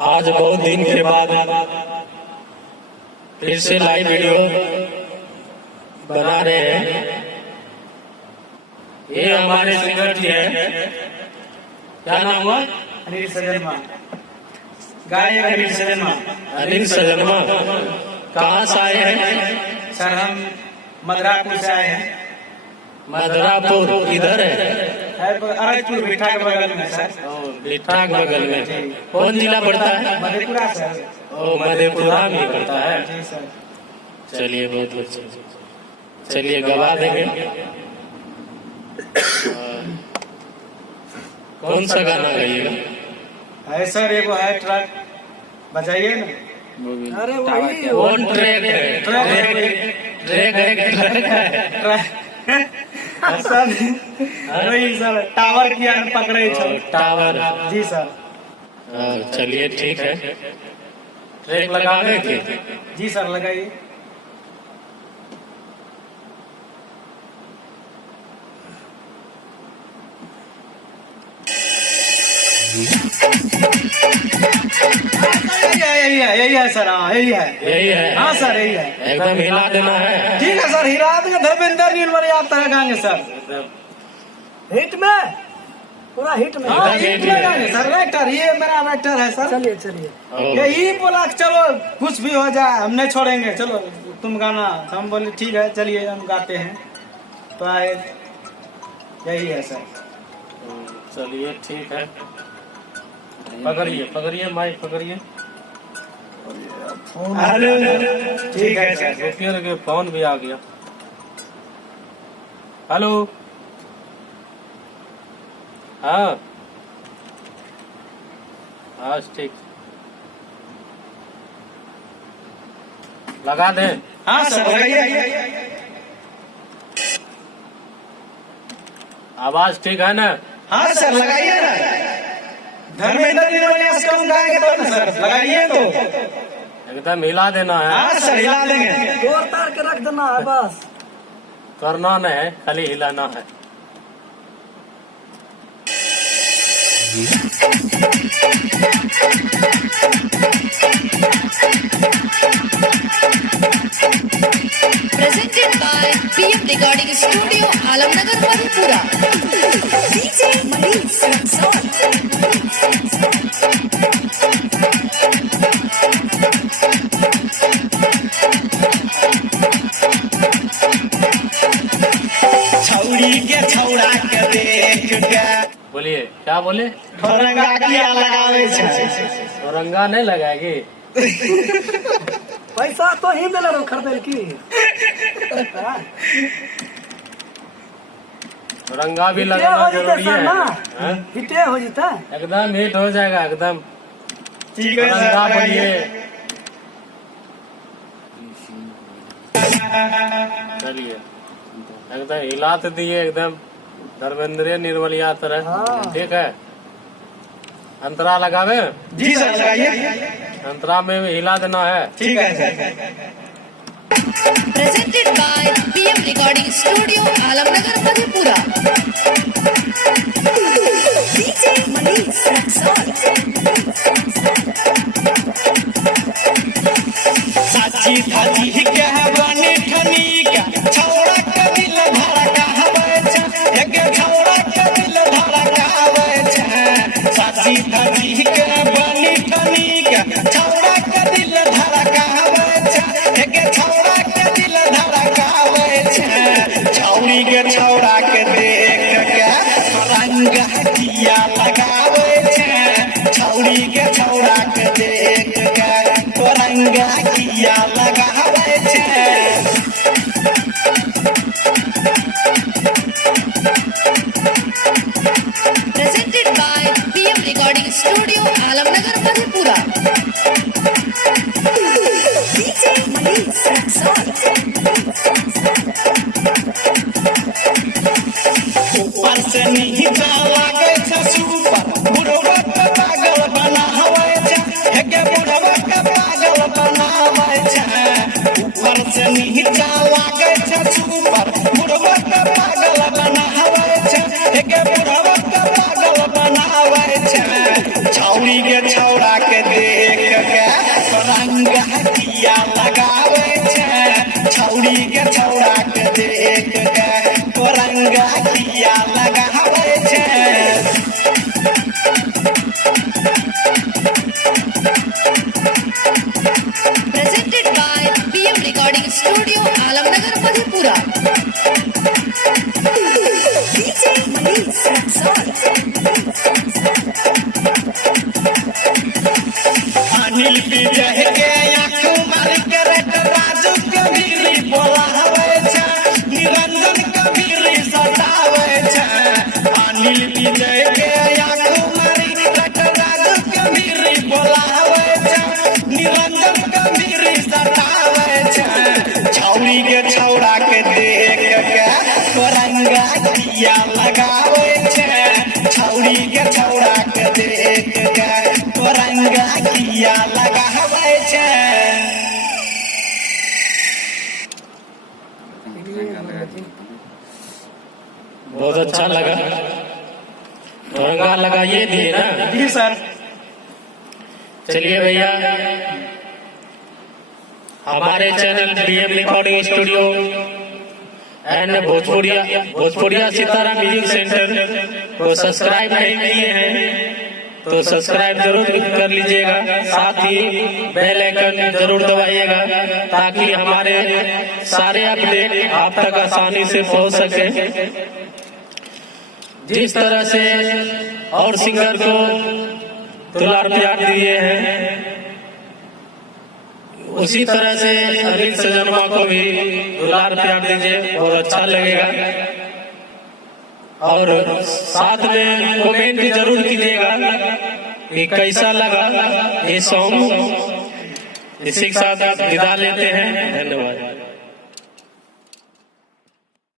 आज बहुत दिन के बाद फिर से लाइव वीडियो बना रहे हैं। ये हमारे सिंगर जी है, क्या नाम हुआ? अनिल सजनमा, गायक अनिल सजनमा। अनिल सजनमा कहाँ से आए हैं? सर हम मदरापुर से आए हैं। मदरापुर किधर है? अरजपुर बिठा के बगल में सर। बिठा के बगल में। कौन जिला पड़ता है? मधेपुरा सर। ओ मधेपुरा में पड़ता है। जी सर। चलिए बहुत अच्छा, चलिए गवा देंगे। कौन सा गाना गाइएगा? है सर एगो है ट्रक, बजाइए ना। अरे वही कौन ट्रैक है? ट्रैक है सर वही सर टावर किया पकड़े छो। टावर। जी सर। चलिए ठीक है, ट्रैक लगावे के। जी सर लगाइए। यही है सर। हाँ यही है। यही है। हाँ सर यही है। एकदम हिला देना है। ठीक है सर, हिला देंगे। धर्मेंद्र निर्मल आप तरह गाएंगे सर। हिट में, पूरा हिट में। हाँ हिट में गाएंगे सर। राइटर, ये मेरा राइटर है सर। चलिए चलिए। यही बोला कि चलो कुछ भी हो जाए हम नहीं छोड़ेंगे, चलो तुम गाना। तो हम बोले ठीक है चलिए हम गाते हैं। तो आए, यही है सर। चलिए ठीक है, पकड़िए पकड़िए माइक पकड़िए। ठीक है सर। रुकिए रुकिए, फोन भी आ गया। हेलो, हाँ हाँ ठीक, लगा दें। हाँ सर लगाइए। आवाज ठीक है ना? हाँ सर लगाइए ना। धर्मेंद्र निर्मल कम गाएंगे तो ना सर, लगाइए तो। एकदम हिला देना है। हाँ सर हिला देंगे। जोर तार के रख देना है बस। करना नहीं है, खाली हिलाना है। Presented by PM Recording Studio, Alamnagar, Madhepura. DJ Manish Raksol. छौड़ी के छौड़ा के देख के बोलिए, क्या बोले? रंगा किया लगावे छै। रंगा नहीं लगाएगी? पैसा तो ही दिले रहो खरीदे की। रंगा भी हिटे लगाना हो जीते जरूरी सर है। ना, हाँ? हिटे हो जीता। एकदम हिट हो जाएगा एकदम। ठीक है रंगा सर। बोलिए। चलिए एकदम हिला तो दिए एकदम धर्मेंद्र निर्मलिया तरह। हाँ। ठीक है, अंतरा लगावे। जी सर लगाइए। अंतरा में भी हिला देना है। ठीक है sir. Presented by PM Recording Studio, Alamnagar, Madhepura. DJ Manish Raksol. साची धाची के बनी ठनी का छौड़ा के दिल धड़का हवे छ। एक छौड़ा के दिल धड़का हवे छ। साची धाची के बनी ठनी का छौड़ा के दिल धड़का हवे छ। एक छौड़ा के दिल धड़का हवे छ। छौड़ी के छौड़ा के देख के रंग किया लगावे छ। छौड़ी के छौड़ा के देख के रंग किया लगावे छ। Presented by PM Recording Studio, Alamnagar, Madhepura. DJ Manish Raksol. ऊपर से नीचा लागे छ सुपर, बुढ़वा के पागल बनावे छ। एक बुढ़वा के पागल बनावे छ। ऊपर से नीचा लागे छ सुपर, बुढ़वा के पागल बनावे छ। एक बुढ़वा के पागल बनावे छ। छौड़ी के छौड़ा के दे किया लगावे छे छौड़ी के छौड़ा के देख के रंगा किया लगावे छे। बहुत अच्छा लगा। रंगा लगाइए दिए ना। जी सर। चलिए भैया, हमारे channel BM recording studio and Bhojpuriya Sitara music centre को सब्सक्राइब नहीं किए हैं तो सब्सक्राइब जरूर कर लीजिएगा, साथ ही बेल आइकन जरूर दबाइएगा ताकि हमारे सारे अपडेट आप तक आसानी से पहुंच सके। जिस तरह से और सिंगर को दुलार प्यार दिए हैं उसी तरह से अनिल सजनवा को भी दुलार प्यार दीजिए, बहुत अच्छा लगेगा। और साथ में कमेंट जरूर कीजिएगा कि कैसा लगा ये सॉन्ग। इसी के साथ विदा लेते हैं, धन्यवाद।